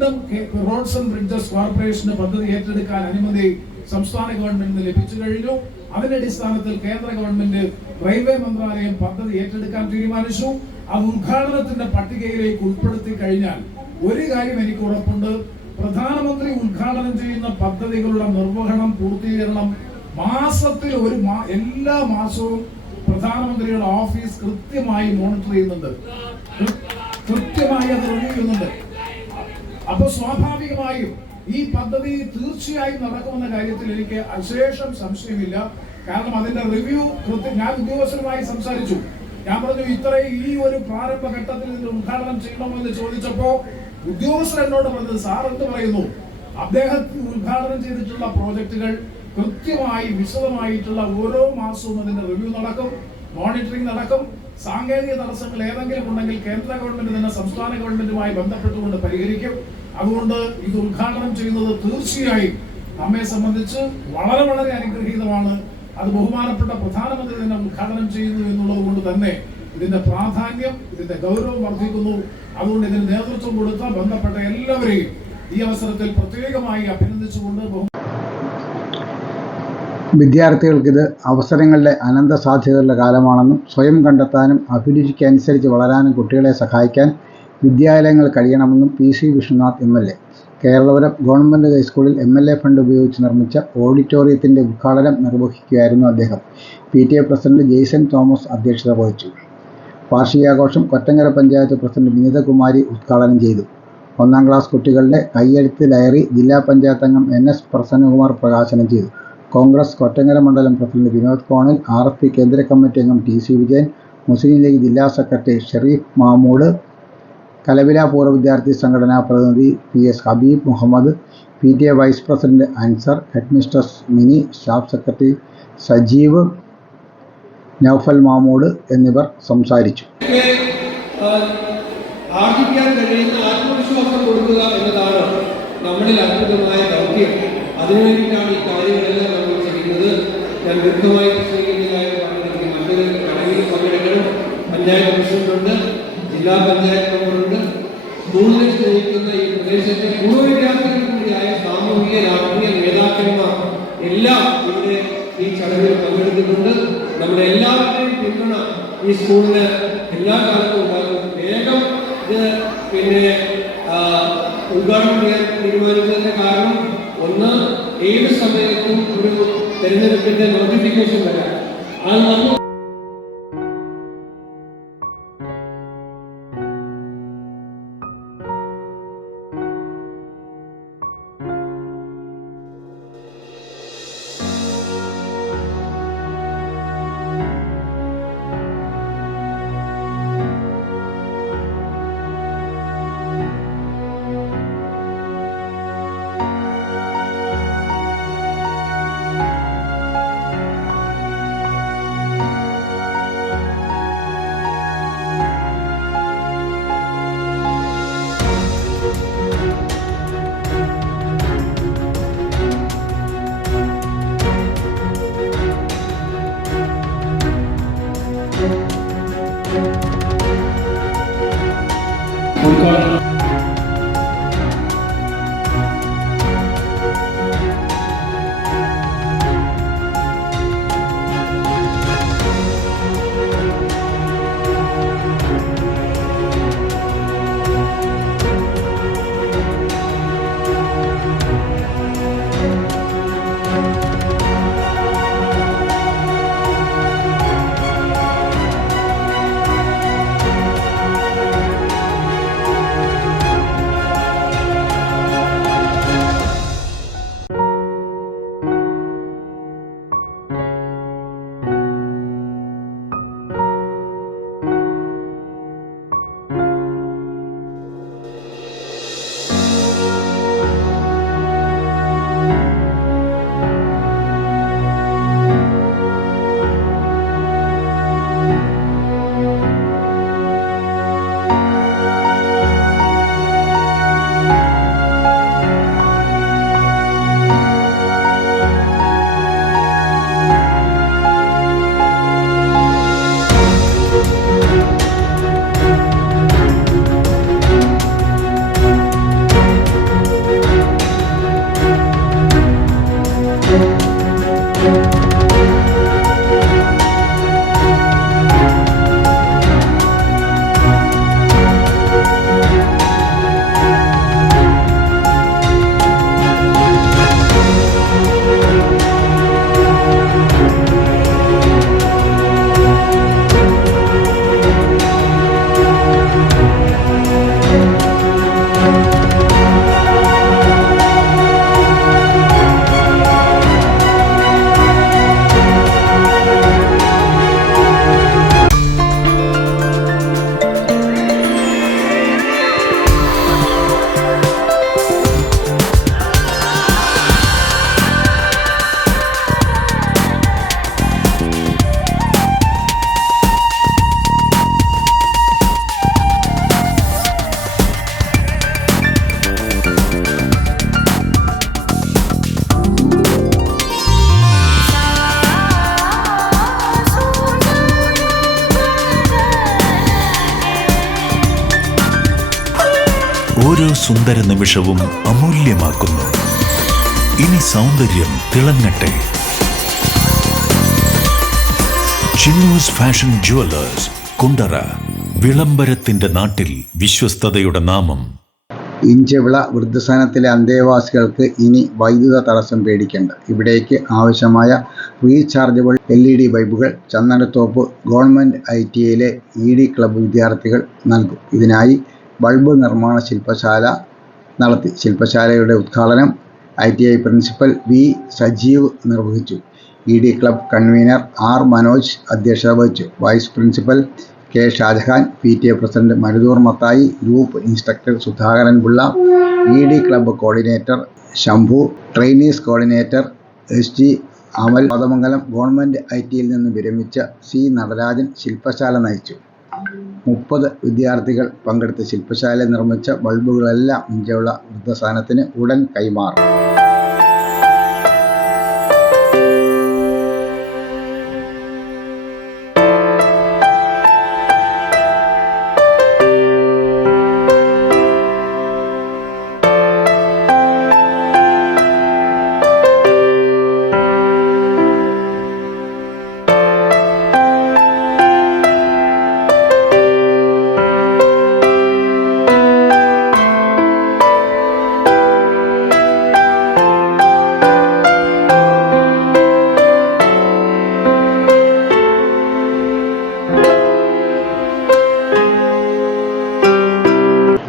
വീണ്ടും roads and bridges corporation പദ്ധതി ഏറ്റെടുക്കാൻ അനുമതി സംസ്ഥാന ഗവൺമെന്റിന് ലഭിച്ചു കഴിഞ്ഞു. അതിന്റെ അടിസ്ഥാനത്തിൽ കേന്ദ്ര ഗവൺമെന്റ് റെയിൽവേ മന്ത്രാലയം പദ്ധതി ഏറ്റെടുക്കാൻ തീരുമാനിച്ചു. അത് ഉദ്ഘാടനത്തിന്റെ പട്ടികയിലേക്ക് ഉൾപ്പെടുത്തി കഴിഞ്ഞാൽ ഒരു കാര്യം എനിക്ക് ഉറപ്പുണ്ട്, പ്രധാനമന്ത്രി ഉദ്ഘാടനം ചെയ്യുന്ന പദ്ധതികളുടെ നിർവഹണം പൂർത്തീകരണം മാസത്തിൽ എല്ലാ മാസവും പ്രധാനമന്ത്രിയുടെ ഓഫീസ് കൃത്യമായി മോണിറ്റർ ചെയ്യുന്നുണ്ട്, കൃത്യമായി അത് റിവ്യൂ ചെയ്യുന്നുണ്ട്. അപ്പൊ സ്വാഭാവികമായും ഈ പദ്ധതി തീർച്ചയായും നടക്കുമെന്ന കാര്യത്തിൽ എനിക്ക് അശേഷം സംശയമില്ല. കാരണം അതിന്റെ റിവ്യൂ ഞാൻ ഉദ്യോഗസ്ഥരുമായി സംസാരിച്ചു. ഞാൻ പറഞ്ഞു, ഈ ഒരു പ്രാരംഭ ഘട്ടത്തിൽ ഇതിന്റെ ഉദ്ഘാടനം ചെയ്യണമെന്ന് ചോദിച്ചപ്പോ ഉദ്യോഗസ്ഥർ എന്നോട് പറഞ്ഞത്, സാർ എന്ത് പറയുന്നു, അദ്ദേഹത്തിന് ഉദ്ഘാടനം ചെയ്തിട്ടുള്ള പ്രോജക്റ്റുകൾ കൃത്യമായി വിശദമായിട്ടുള്ള ഓരോ മാസവും അതിന്റെ റിവ്യൂ നടക്കും, മോണിറ്ററിംഗ് നടക്കും. സാങ്കേതിക തടസ്സങ്ങൾ ഏതെങ്കിലും ഉണ്ടെങ്കിൽ കേന്ദ്ര ഗവൺമെന്റ് തന്നെ സംസ്ഥാന ഗവൺമെന്റുമായി ബന്ധപ്പെട്ടുകൊണ്ട് പരിഹരിക്കും. അതുകൊണ്ട് ഇത് ഉദ്ഘാടനം ചെയ്യുന്നത് തീർച്ചയായും നമ്മെ സംബന്ധിച്ച് വളരെ വളരെ അനുഗ്രഹീതമാണ്. അത് ബഹുമാനപ്പെട്ട പ്രധാനമന്ത്രി തന്നെ ഉദ്ഘാടനം ചെയ്യുന്നു എന്നുള്ളത് കൊണ്ട് തന്നെ ഇതിന്റെ പ്രാധാന്യം, ഇതിന്റെ ഗൗരവം വർദ്ധിക്കുന്നു. അതുകൊണ്ട് ഇതിന് നേതൃത്വം കൊടുത്ത ബന്ധപ്പെട്ട എല്ലാവരെയും ഈ അവസരത്തിൽ പ്രത്യേകമായി അഭിനന്ദിച്ചുകൊണ്ട് വിദ്യാർത്ഥികൾക്കിത് അവസരങ്ങളുടെ അനന്ത സാധ്യതകളുടെ കാലമാണെന്നും സ്വയം കണ്ടെത്താനും അഭിരുചിക്കനുസരിച്ച് വളരാനും കുട്ടികളെ സഹായിക്കാൻ വിദ്യാലയങ്ങൾ കഴിയണമെന്നും PC Vishnunath MLA Keralapuram government ഹൈസ്കൂളിൽ MLA ഫണ്ട് ഉപയോഗിച്ച് നിർമ്മിച്ച ഓഡിറ്റോറിയത്തിൻ്റെ ഉദ്ഘാടനം നിർവഹിക്കുകയായിരുന്നു അദ്ദേഹം. PTA പ്രസിഡന്റ് ജെയ്സൺ തോമസ് അധ്യക്ഷത വഹിച്ചു. വാർഷികാഘോഷം കൊറ്റങ്കര പഞ്ചായത്ത് പ്രസിഡന്റ് വിനിതകുമാരി ഉദ്ഘാടനം ചെയ്തു. 1ാം ക്ലാസ് കുട്ടികളുടെ കയ്യെഴുത്ത് ഡയറി ജില്ലാ പഞ്ചായത്ത് അംഗം NS പ്രസന്നകുമാർ പ്രകാശനം ചെയ്തു. കോൺഗ്രസ് കൊറ്റങ്കര മണ്ഡലം പ്രസിഡന്റ് വിനോദ് കോണിൽ, RFP കേന്ദ്ര കമ്മിറ്റി അംഗം TC വിജയൻ, മുസ്ലിം ലീഗ് ജില്ലാ സെക്രട്ടറി ഷെരീഫ് മാമൂഡ്, കലവില പൂർവ്വ വിദ്യാർത്ഥി സംഘടനാ പ്രതിനിധി PS Habeeb Muhammad, PTA vice president Ansar, headmistress Mini, staff secretary Sajeev, Naufal Mamud എന്നിവർ സംസാരിച്ചു. ആർജിക്കാൻ കഴിയുന്ന ആത്മവിശ്വാസം കൊടുക്കുക എന്നതാണ് നമ്മളിൽ അത്ഭുതമായ ദൗത്യം. അതിനുവേണ്ടിയിട്ടാണ് ഈ കാര്യങ്ങളെല്ലാം നമ്മൾ ചെയ്യുന്നത്. ഞാൻ ദീർഘമായി പ്രസംഗിക്കുന്നതായി പറഞ്ഞിരിക്കും. മറ്റൊരു ചടങ്ങിൽ പങ്കെടുക്കണം. പഞ്ചായത്ത് പ്രസിഡന്റുണ്ട്, ജില്ലാ പഞ്ചായത്ത് മെമ്പറുണ്ട്, സ്കൂളിനെ സ്നേഹിക്കുന്ന ഈ പ്രദേശത്തെ പൂർവ്വ വിദ്യാർത്ഥികൾ കൂടിയായ സാമൂഹിക രാഷ്ട്രീയ നേതാക്കന്മാർ എല്ലാം ഇവിടെ ഈ ചടങ്ങിൽ പങ്കെടുത്തിട്ടുണ്ട്. നമ്മുടെ എല്ലാവരുടെയും പിന്തുണ ഈ സ്കൂളിന് എല്ലാ കാലത്തും ഉണ്ടാകും. വേഗം ഇത് ഉദ്ഘാടനം ചെയ്യാൻ തീരുമാനിച്ചതിന്റെ കാരണം, ഒന്ന്, ഏത് സമയത്തും ഒരു തെരഞ്ഞെടുപ്പിന്റെ നോട്ടിഫിക്കേഷൻ വരാം. അത് ഓരോ സുന്ദര നിമിഷവും അമൂല്യമാക്കുന്നു. ഇനി സൗന്ദര്യം തിളങ്ങട്ടെ. Chinnus fashion jewellers, Kundara. വിളംബരത്തിന്റെ നാട്ടിൽ വിശ്വസ്തതയുടെ നാമം. ഇഞ്ചവിള വൃദ്ധസദനത്തിലെ അന്തേവാസികൾക്ക് ഇനി വൈദ്യുത തടസ്സം പേടിക്കേണ്ട. ഇവിടേക്ക് ആവശ്യമായ റീചാർജബിൾ LED ബൾബുകൾ ചന്ദനത്തോപ്പ് ഗവൺമെൻറ് ITIയിലെ ED ക്ലബ്ബ് വിദ്യാർത്ഥികൾ നൽകും. ഇതിനായി ബൾബ് നിർമ്മാണ ശില്പശാല നടത്തി. ശില്പശാലയുടെ ഉദ്ഘാടനം ITI പ്രിൻസിപ്പൽ V സജീവ് നിർവഹിച്ചു. ED club convener R Manoj അധ്യക്ഷത വഹിച്ചു. Vice principal K Shajahan, PTA president Maruthur Mathai, group instructor Sudhakaran Pillai, ED club coordinator Shambhu, trainees coordinator SG Amal, Padamangalam government ITയിൽ നിന്ന് വിരമിച്ച C നടരാജൻ ശില്പശാല നയിച്ചു. 30 വിദ്യാർത്ഥികൾ പങ്കെടുത്ത ശില്പശാലയിൽ നിർമ്മിച്ച ബൾബുകളെല്ലാം ഇഞ്ചവിള വൃദ്ധസദനത്തിന് ഉടൻ കൈമാറും.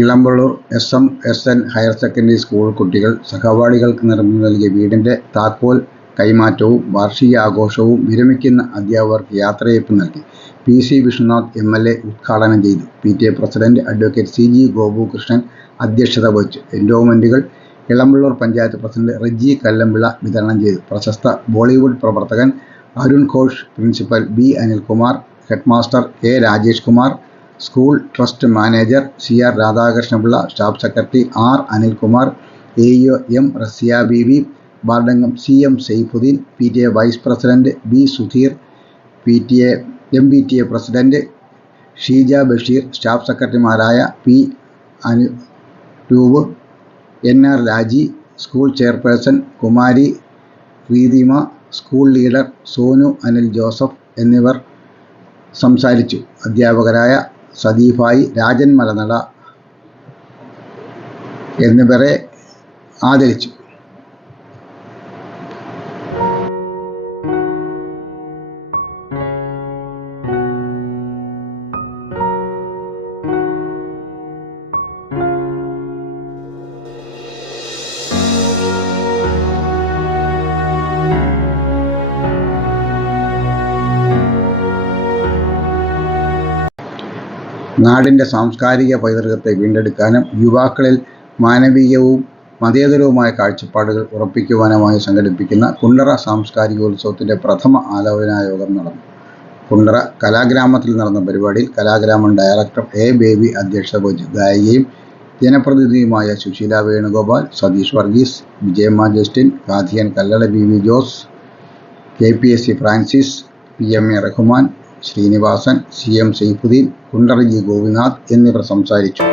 Elampalloor SMSN higher secondary school കുട്ടികൾ സഹപാഠികൾക്ക് നിർമ്മിച്ചു നൽകിയ വീടിൻ്റെ താക്കോൽ കൈമാറ്റവും വാർഷികാഘോഷവും വിരമിക്കുന്ന അധ്യാപകർക്ക് യാത്രയയപ്പ് നൽകി. PC വിഷ്ണുനാഥ് MLA ഉദ്ഘാടനം ചെയ്തു. PTA president advocate CG Gopukrishnan അധ്യക്ഷത വഹിച്ചു. എൻഡോമെന്റുകൾ ഇളമ്പള്ളൂർ പഞ്ചായത്ത് പ്രസിഡന്റ് റെജി കല്ലമ്പിള്ള വിതരണം ചെയ്തു. പ്രശസ്ത ബോളിവുഡ് പ്രവർത്തകൻ Arun Ghosh, principal B Anilkumar, headmaster A Rajesh Kumar, school trust manager CR Radhakrishnapillai, staff secretary R Anilkumar, AEO M Rasiya Beevi, വാർഡംഗം CM Saifuddeen, PTA vice president B Sudheer, MPTA president Sheeja Basheer, staff സെക്രട്ടറിമാരായ P Anoop, NR Raji, school chairperson Kumari Reethima, school leader Sonu Anil Joseph എന്നിവർ സംസാരിച്ചു. അധ്യാപകരായ സദീഫായി, രാജൻ മലനട എന്നിവരെ ആദരിച്ചു. നാടിൻ്റെ സാംസ്കാരിക പൈതൃകത്തെ വീണ്ടെടുക്കാനും യുവാക്കളിൽ മാനവീയവും മതേതരവുമായ കാഴ്ചപ്പാടുകൾ ഉറപ്പിക്കുവാനുമായി സംഘടിപ്പിക്കുന്ന കുണ്ടറ സാംസ്കാരികോത്സവത്തിൻ്റെ പ്രഥമ ആലോചനാ യോഗം നടന്നു. കുണ്ടറ കലാഗ്രാമത്തിൽ നടന്ന പരിപാടിയിൽ കലാഗ്രാമം ഡയറക്ടർ A ബേബി അധ്യക്ഷത വഹിച്ചു. ഗായികയും ജനപ്രതിനിധിയുമായ സുശീല വേണുഗോപാൽ, സതീഷ് വർഗീസ്, വിജയമ്മ ജസ്റ്റിൻ, കാഥിയൻ Kallada BV Jose, KPSC Francis, PMA Rahman, Srinivasan, CM Saifuddeen, Kundara G Gopinath എന്നിവർ സംസാരിച്ചു.